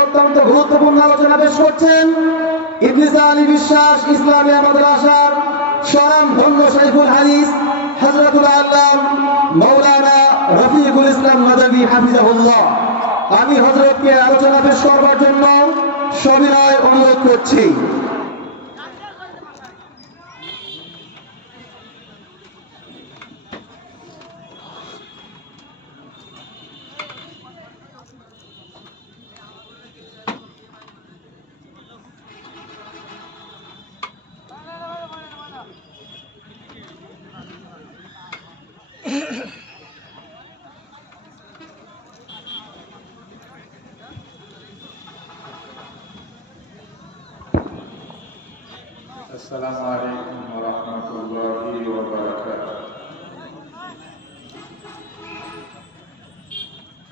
অত্যন্ত গুরুত্বপূর্ণ আলোচনা পেশ করছেন ইদ্রিস আলী বিশ্বাস ইসলামিয়া মাদ্রাসার স্বনামধন্য শাইখুল হাদিস হযরতুল আল্লাম মাওলানা রফিকুল ইসলাম মাদাবী হাফিজাহুল্লাহ। আমি হযরতকে আলোচনা পেশ করবার জন্য সবিনয় অনুরোধ করছি। السلام عليكم ورحمة الله وبركاته.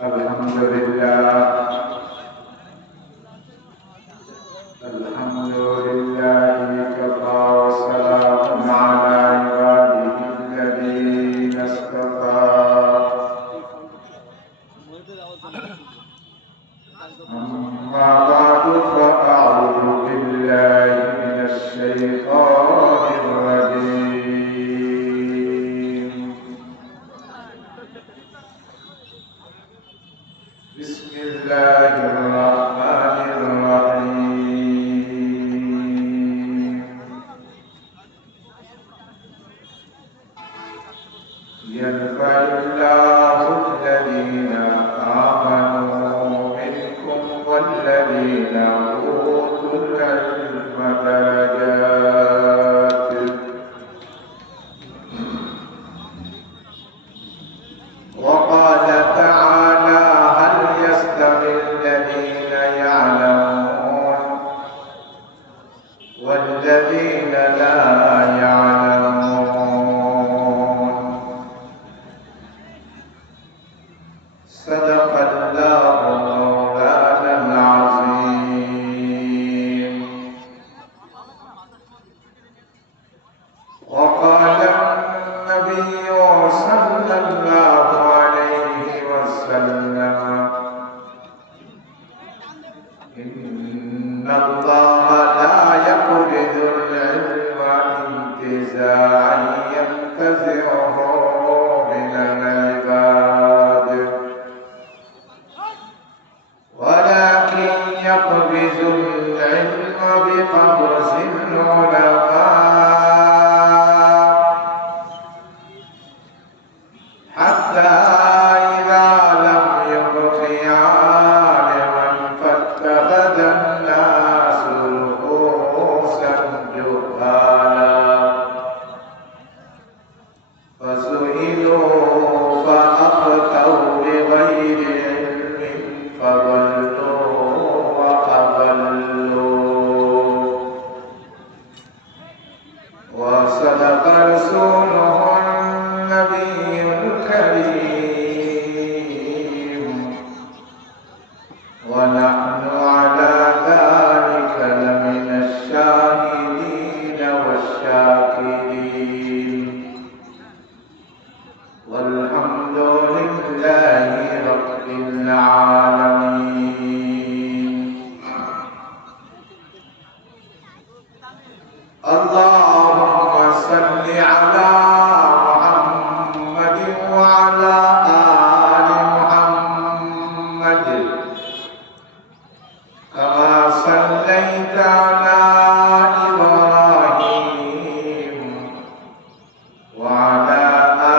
الحمد لله كفى وسلام على عباده الذين اصطفى. أما بعد فأعوذ بالله من الشيطان الرجيم. بسم الله الرحمن الرحيم. يرفع الله الذين آمنوا منكم والذين أوتوا العلم درجات. وقال تعالى هل يستوي الذين يعلمون والذين لا يعلمون. صدق الله مولانا العظيم. وقال النبي صلى الله عليه وسلم إن الله لا يقبض العلم انتزاعا ينتزعه من العباد ولكن يقبض العلم بقبض العلماء حتى إذا لم يبق عالما فاتخذ الناس رؤوسا جهالا فسئلوا فأفتوا بغير علم فضلوا وأضلوا. وصدق رسوله النبي الكريم ونحن على ذلك لمن الشاهدين والشاكرين والحمد لله رب العالمين. اللهم صل على محمد وعلى آل محمد كما صليت على إبراهيم وعلى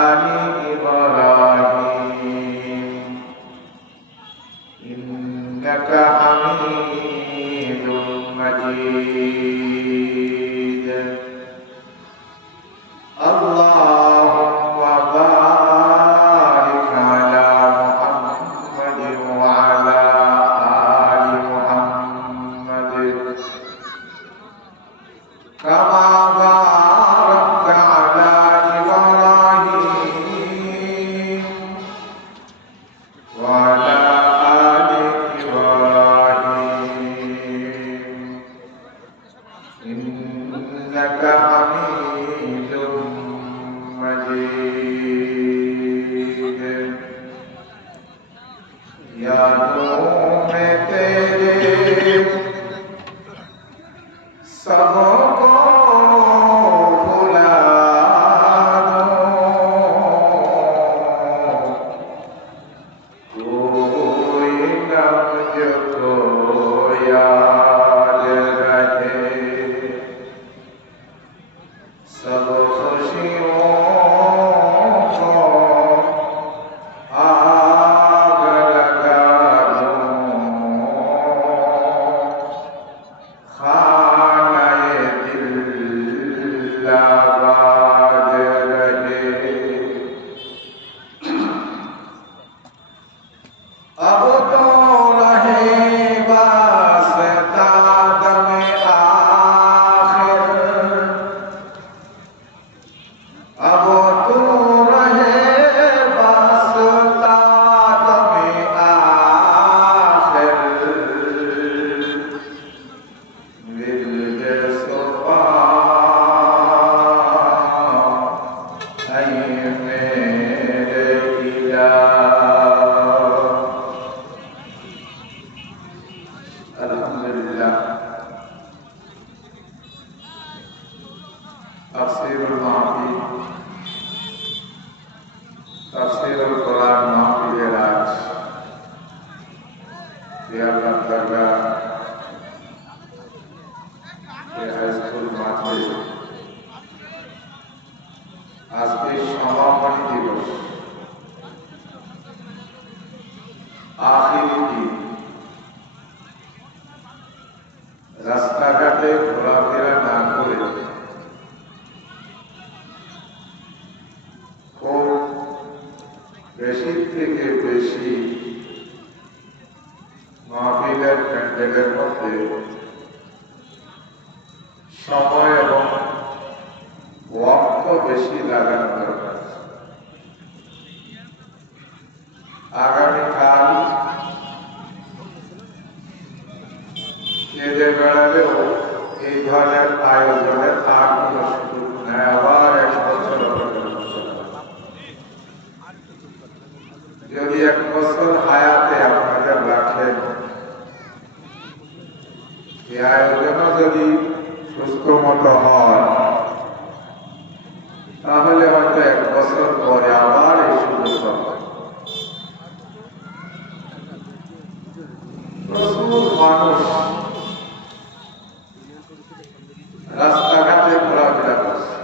آل إبراهيم إنك حميد مجيد. اللهم بارك على محمد وعلى آل محمد كما باركت على إبراهيم وعلى آل إبراهيم আলহামদুলিল্লাহ তাফসীরুল মাহফিল তাফসীরুল কোরআন মাহফিলের আজ আল্লাহ তাআলা হাইস্কুল মাঠে আজকে সমাপনী দিবস আখিরি দিন রাস্তাঘাটে ঘোরাফেরা না করে খুব বেশি থেকে বেশি মাহফিলের প্যান্ডেলের মধ্যে সময় এবং ওয়াক্ত বেশি লাগানো দরকার। আগামীকাল কেঁদে বেড়ালেও এই ধরনের আয়োজনের আর কোনো সুযোগ নেই। আবার 1 বছর অপেক্ষা করতে হবে। যদি 1 বছর হায়াতে আপনাদের রাখেন, এই আয়োজনও যদি সুস্থ মতো হয়, তাহলে হয়তো 1 বছর পরে আবার এই সুযোগ হবে। প্রচুর মানুষ রাস্তাঘাটে ঘোরাফেরা করছে,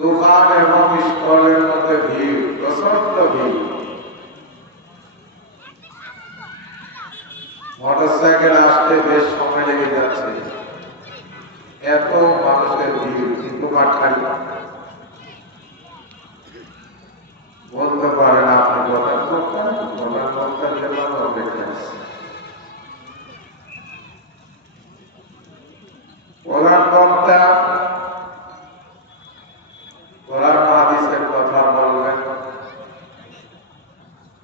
দোকান এবং স্টলের মধ্যে ভিড়, প্রচন্ড ভিড়। মোটরসাইকেল আসতে বেশ সময় লেগে যাচ্ছে, এত মানুষের ভিড়। কিন্তু মাঠারি বলতে পারেন আপনি প্রধান বক্তার জন্য অপেক্ষা আছে। প্রধান বক্তা কোরআন হাদিসের কথা বলবেন,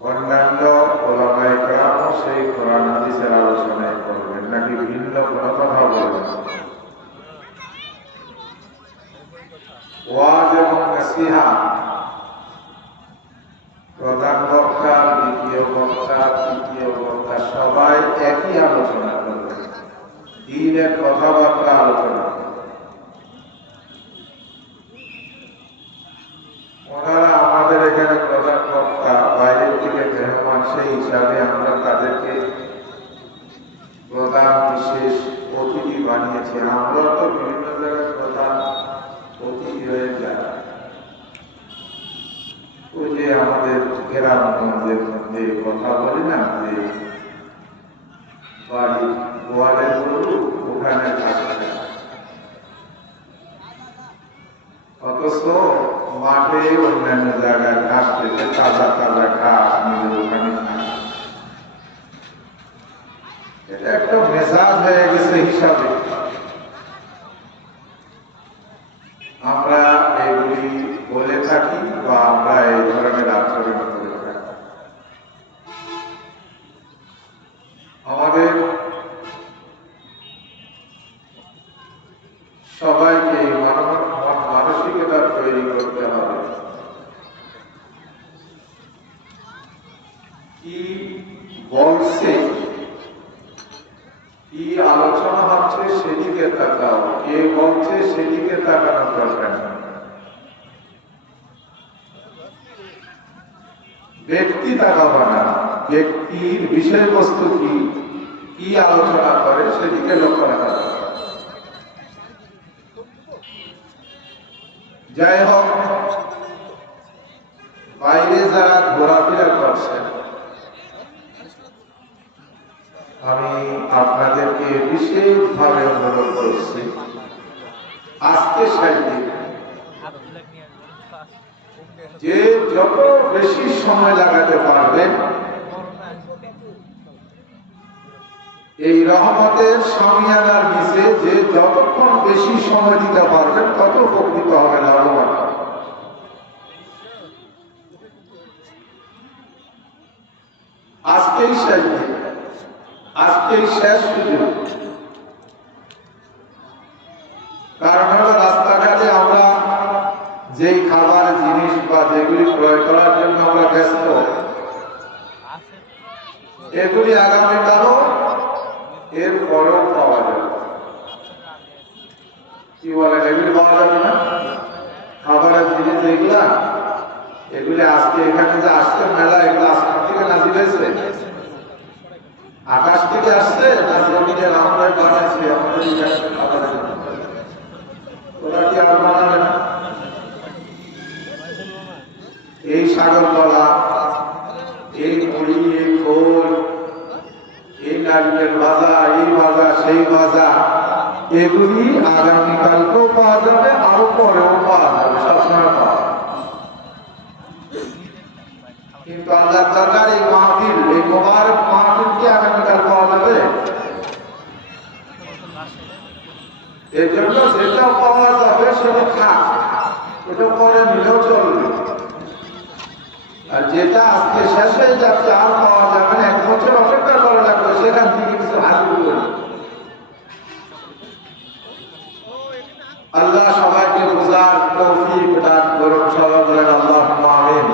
অন্যান্য ওলামায়ে কেরামও সেই কোরআন হাদিসের আলোচনায় করবেন, নাকি ভিন্ন কোনো কথা বলবেন? ওয়াজ এবং নসিহত প্রধান বক্তা, দ্বিতীয় বক্তা, তৃতীয় বক্তা সবাই একই আলোচনা করবেন, দ্বীনের কথাবার্তা আলোচনা করবেন। ওনারা আমাদের এখানে প্রধান বক্তা, বাইরের থেকে মেহমান, সেই হিসাবে আমরা তাদেরকে প্রধান বিশেষ অতিথি বানিয়েছি। আমরা তো বিভিন্ন জায়গায় প্রধান অতিথি হয়ে যায়। ওই যে আমাদের গ্রামগঞ্জের মধ্যে কথা বলি না, যে বাড়ি গোয়ালের গরু ওখানে থাকে, অথচ মাঠে অন্যান্য জায়গায় ঘাস পেতে তাজা তাজা ঘাস মিলে ওখানে থাকে। এটা একটা মেজাজ হয়ে গেছে হিসাবে। আমরা এগুলি বলে থাকি বা আমরা এই ধরনের আচরণ করে থাকি। আমাদের সবাইকে মানসিকতা তৈরি করতে হবে। কি বলছে, কি আলোচনা হচ্ছে সেদিকে তাকাও, কে বলছে সেদিকে তাকানোর দরকার নেই। ব্যক্তি তাকাবো না, ব্যক্তির বিষয়বস্তু কি আলোচনা করে সেদিকে লক্ষ্য রাখা দরকার। যাই হোক, বাইরে যারা ঘোরাফেরা করছেন, আমি আপনাদেরকে বিশেষভাবে অনুরোধ করছি, আজকে সাইডে যে যত বেশি সময় লাগাতে পারবেন এই রহমতের সামিয়ানার নিচে, যে যতক্ষণ বেশি সময় দিতে পারবেন তত উপকৃত হবে, লাভবান। আজকেই শেষ দিন, আজকেই শেষ সুযোগ। কারণ হলো রাস্তাঘাটে আমরা যেই খাবার জিনিস বা যেগুলি ক্রয় করার জন্য আমরা ব্যস্ত, এগুলি আগামীকালও এর পরেও পাওয়া যাবে। কি বলেন, এগুলি পাওয়া যাবে না? খাবারের জিনিস এগুলা, এগুলি আজকে এখানে যে আসছে মেলা, এগুলো আসমান থেকে নাজিল হয়েছে, আকাশ থেকে আসছে না জমিনের আমরাই বানাইছি আমাদের এখানে খাবারের জন্য? ওরা কি আর বানাবে না? এই সাগর কলা, এই মুড়ি, এই খোল, এই নারকেল ভাজা, এই ভাজা, সেই ভাজা, এগুলি আগামীকালকেও পাওয়া যাবে, আরো পরেও পাওয়া যাবে, সবসময় পাওয়া যাবে। কিন্তু আল্লাহ দরকার এই মাহফিল, এই মোবারক মাহফিল কি আগামীকাল পাওয়া যাবে? এর জন্য যেটা পাওয়া যাবে সেটা থাক, ওটা পরে নিলেও চলবে। আর যেটা আজকে শেষ হয়ে যাচ্ছে আর পাওয়া যাবে না, 1 বছর অপেক্ষা করা লাগবে, সেখান থেকে কিছু হাজির করি। আল্লাহ সবাইকে বুঝার তৌফিক দান করুন, সবাই বলেন আল্লাহুম্মা আমিন।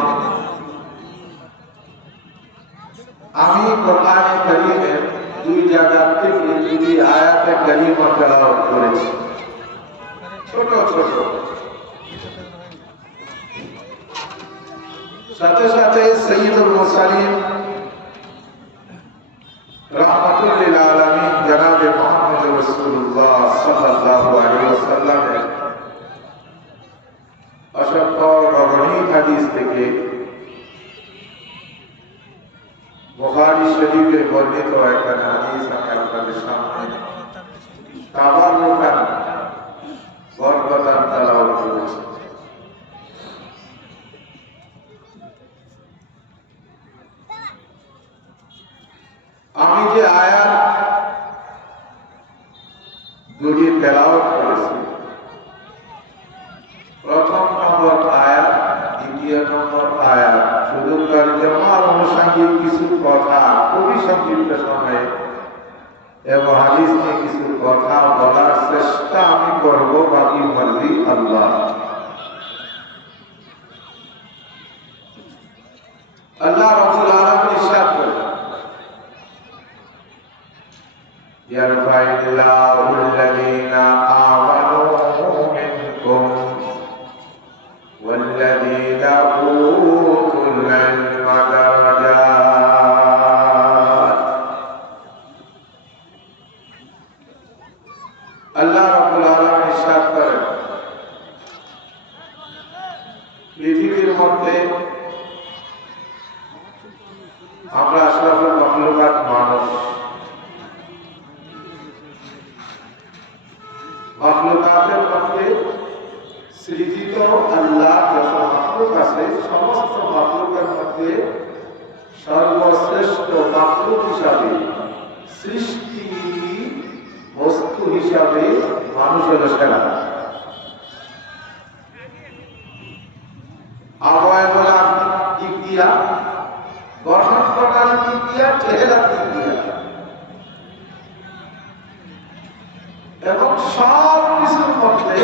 আমি কোরআনে কারীমের 2 জায়গা থেকে 2 আয়াতে কারীমা তেলাওয়াত করেছি, ছোট ছোট। সাথে সাথে সাইয়্যিদুল মুরসালিন রাহমাতুল লিল আলামিন জনাবে মুহাম্মদ রাসূলুল্লাহ সাল্লাল্লাহু আলাইহি ওয়াসাল্লামের অসংখ্য গণনীয় হাদিস থেকে বুখারী শরীফে বর্ণিত একটা হাদিস আমি আপনাদের সামনে তাবাররুকান বরকতান তেলাওয়াত করেছি। আমি যে আয়াত দুটি তেলাওয়াত করেছি, প্রথম নম্বর আয়াত, দ্বিতীয় নম্বর আয়াত, শুধু তরজমার অনুষঙ্গিক কিছু কথা খুবই সংক্ষিপ্ত সময়ে এবং হাদিস নিয়ে কিছু কথা বলার চেষ্টা আমি করব, বাকি মর্জি আল্লাহ। আল্লাহ রাব্বুল আলামিন ইরশাদ করেন, ইয়ারফাইল্লাহু আল্লাযীনা আমানু মিনকুম ওয়াল্লাযীনা উতুল ইলমা দারাজাত। আল্লাহ রাব্বুল আলামিন ইরশাদ করেন, পৃথিবীর মধ্যে আমরা আশরাফুল মাখলুকাত মানুষ, মাখলুকাতের মধ্যে সৃজিত আল্লাহ যত মাখলুক আছে, সমস্ত মাখলুকের মধ্যে সর্বশ্রেষ্ঠ মাখলুক হিসাবে, সৃষ্টি বস্তু হিসাবে মানুষ হল সেরা। আবহাওয়া দিক দিয়া, গঠন প্রণালীর দিক দিয়া, চেহারার দিক দিয়া এবং সব কিছুর মধ্যে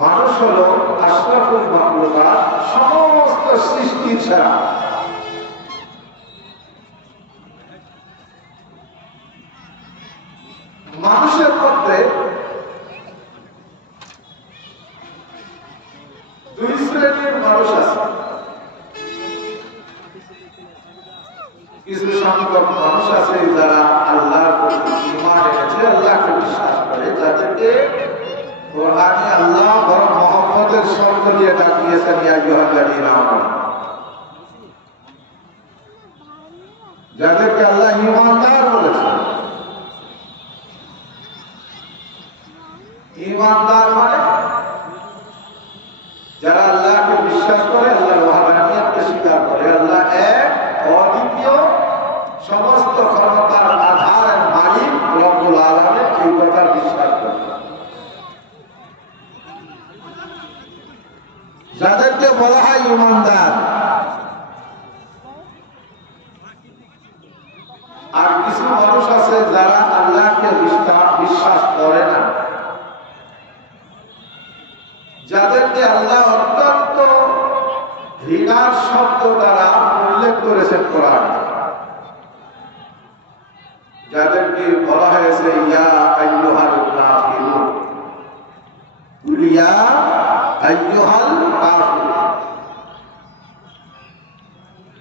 মানুষ হল আশরাফুল মাখলুকাত, সমস্ত সৃষ্টির সেরা। মানুষের মধ্যে 2 শ্রেণীর মানুষ আছে। কিছু সংখ্যক মানুষ আছে যারা আল্লাহর প্রতি ঈমান এনেছে, আল্লাহকে বিশ্বাস করে, যাদেরকে কোরআনে আল্লাহ বড় মহব্বতের শব্দ দিয়ে ডাক দিয়েছেন, ইয়া আইয়ুহাল্লাযীনা আমানু, যাদেরকে আল্লাহ ঈমানদার বলেছেন। ঈমানদার মানে যারা আল্লাহকে বিশ্বাস করে, আল্লাহর ওয়াহদানিয়তকে স্বীকার করে, আল্লাহ এক, অদ্বিতীয়, সমস্ত ক্ষমতার আধার মালিক রব্বুল আলামিন, এই কথা বিশ্বাস করে। যাদেরকে বলা হয় ঈমানদার। শব্দ তারা উল্লেখ করেছেন কোরআন, যাদেরকে বলা হয়েছে ইয়া আইয়ুহাল কাফিরুন, ইয়া আইয়ুহাল কাফিরুন।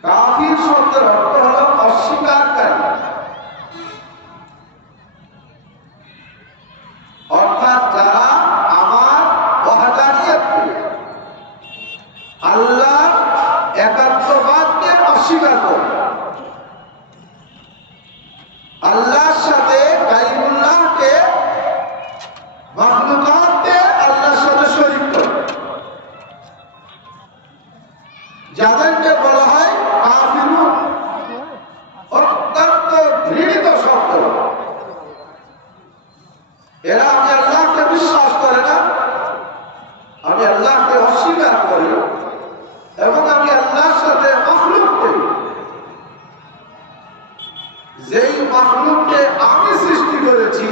কাফির শব্দের অর্থ হলো অস্বীকারকারী, অর্থাৎ যারা আমার ওয়াহদানিয়তকে, আল্লাহর একাত্মবাদকে অস্বীকার করে, আল্লাহর সাথে কালিমুল্লাহকে মাখলুকাতকে আল্লাহর সাথে শরীক করে, যাদেরকে বলা হয় কাফিরুন। অত্যন্ত ঘৃণিত শব্দ। এরা আমি আল্লাহকে বিশ্বাস করে না, আমি আল্লাহকে অস্বীকার করি এবং আমি আল্লাহর সাথে মাখলুককে, যেই মাখলুককে আমি সৃষ্টি করেছি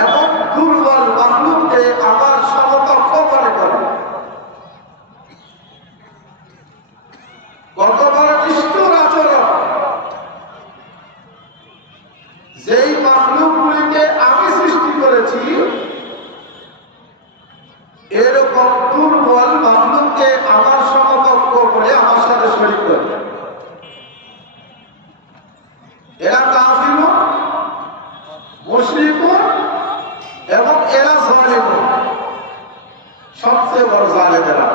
এমন দুর্বল মাখলুককে আমার সমকক্ষ মনে করে। কত বড় নিষ্ঠুর আচরণ! যেই মাখলুকগুলিকে আমি সৃষ্টি করেছি এরকম দুর্বল মাখলুককে আমার সমকক্ষ করে আমার সাথে শরীক করে। এরা কাফিরুন, মুশরিকুন এবং এরা জালিমুন, সবচেয়ে বড় জালেম এরা।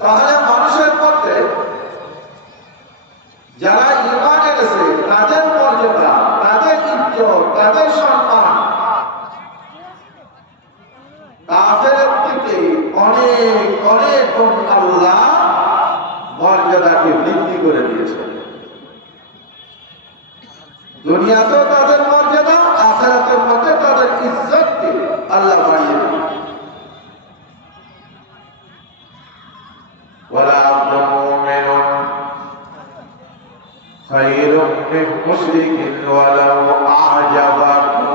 তাহলে মানুষের মধ্যে যারা ঈমান এনেছে তাদের মর্যাদা, তাদের ইজ্জত, তাদের সম্মান কাফেরের থেকে অনেক অনেক গুণ আল্লাহ মর্যাদাকে বৃদ্ধি করে দিয়েছে। দুনিয়াতেও তাদের মর্যাদা, আখিরাতের মধ্যে তাদের ইজ্জতকে আল্লাহ বাড়িয়ে দিয়েছে। ওয়ালা মুমিনুন খায়রুম মিন মুশরিকিন ওয়ালাউ আ'জাবাকুম।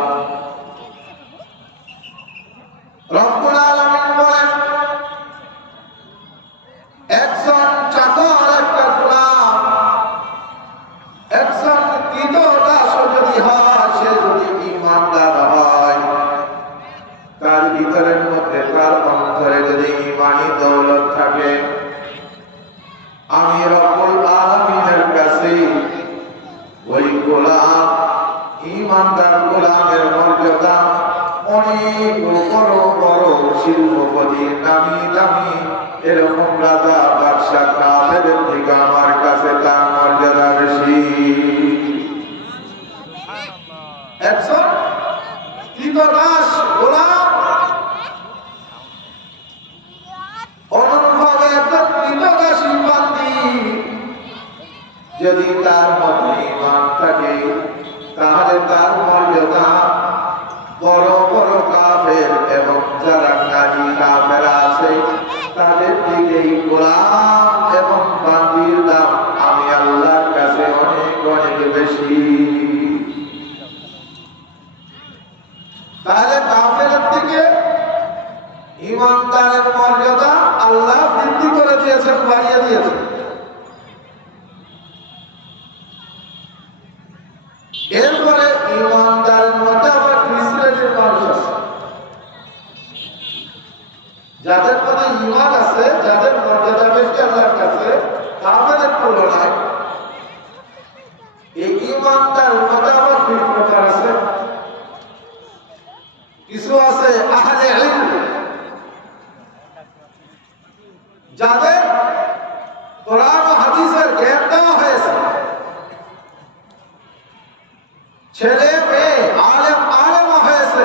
রব্বুল আলামিন বলেন, একজন চাকর, একটা গোলাম, একজন কৃতদাস যদি হয়, সে যদি ঈমানদার হয়, তার ভিতরের মধ্যে, তার অন্তরে যদি ঈমানি দৌলত থাকে, আমি রব্বুল আলামিনের কাছে ওই গোলাম, ঈমানদার গোলামের মর্যাদা অনেক বড় বড় শিল্পপতি, নামি দামি এরকম রাজা বাদশাহ কাফেরের থেকে আমার কাছে তার মর্যাদা বেশি। একজন কৃতদাস গোলাম, অনুরূপভাবে একজন কৃতদাসী বান্দী যদি তার মধ্যে ঈমান থাকে, তাহলে তার মর্যাদা বড় বড় কাফের এবং যারা নারী কাফেরা আছে তাদের দিকেই গোলাম এবং বান্দির দাম আমি আল্লাহর কাছে অনেক অনেক বেশি। তাহলে কাফেরের থেকে ঈমানদারের মর্যাদা আল্লাহ বৃদ্ধি করে দিয়েছেন, বাড়িয়ে দিয়েছেন। এরপরে ঈমানদারের মধ্যে আবার দুই শ্রেণীর মানুষ আছে, যাদের মধ্যে ঈমান আছে, যাদের মর্যাদা বেশি আল্লাহর কাছে কাফেরের তুলনায়। এই ঈমানদারের মধ্যে আবার দুই প্রকার আছে। কিছু আছে আহলে ইলম, যাদের কোরআন ও হাদিসের জ্ঞান দেওয়া হয়েছে, ছেলে মেয়ে আলেম আলেমা হয়েছে,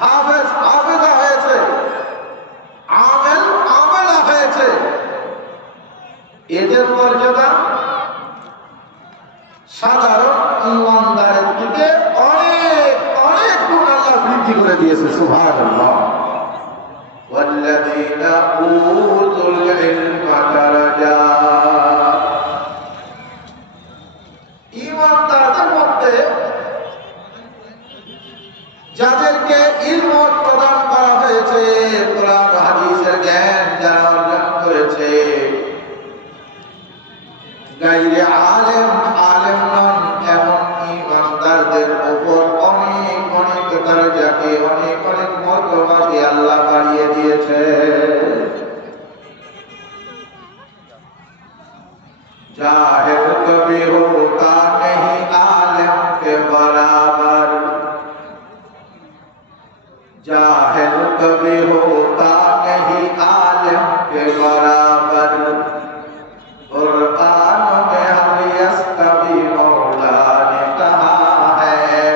হাফেজ হাফেজা হয়েছে, আমেল আমেলা হয়েছে। এদের মর্যাদা সাধারণ ঈমানদারের থেকে অনেক অনেক গুণ আল্লাহ বৃদ্ধি করে দিয়েছে। সুবহানাল্লাহ। والذين أوتوا العلم درجات। ঈমানদারদের মধ্যে যাদেরকে ইলম প্রদান করা হয়েছে, কোরআন তোমাকে আল্লাহ বাড়িয়ে দিয়েছে। जाहिर कभी होता नहीं आलिम के बराबर, जाहिर कभी होता नहीं आलिम के बराबर, कुरान में हम यस्तवी मौला ने कहा है,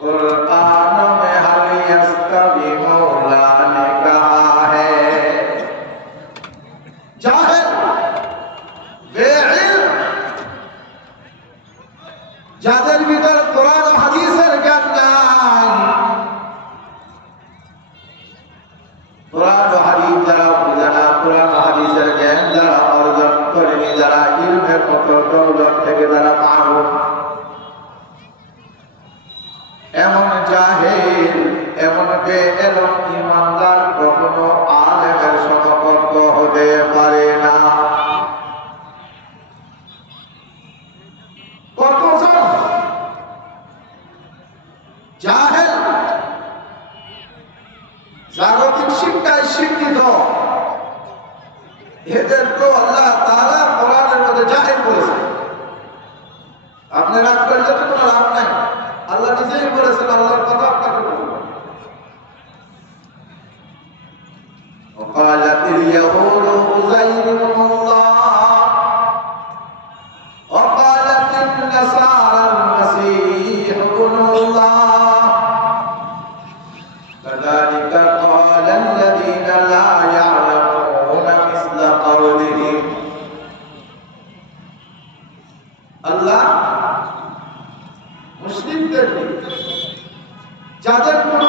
कुरान में हम यस्तवी मौला ने कहा है। जाहिर যাদের ভিতর কোরআন ও হাদিসের জ্ঞান নাই, কোরআন ও হাদিস যারা জানা, কোরআন ও হাদিসের জ্ঞান যারা অর্জন করেনি, যারা ইলমের মতো দৌলত থেকে যারা মাহরুম, এমন জাহিল, এমন বেঈলম ঈমানদার কখনো আলেমের সমকক্ষ হতে পারে না। কতজন জাহেল জাগতিক শিক্ষায় শিক্ষিত, এদের তো আল্লাহ তাআলা কোরআনের মধ্যে জাহেল বলেছেন। আপনি রাগ করলে তো কোনো লাভ নাই, আল্লাহ নিজেই বলেছেন, আল্লাহর কথা আপনাকে বলবো। وقالت اليهود عزير ابن الله وقالت النصارى المسيح ابن الله كذلك قال الذين لا يعلمون مثل قولهم। আল্লাহ মুসলিমদের যাদের কোন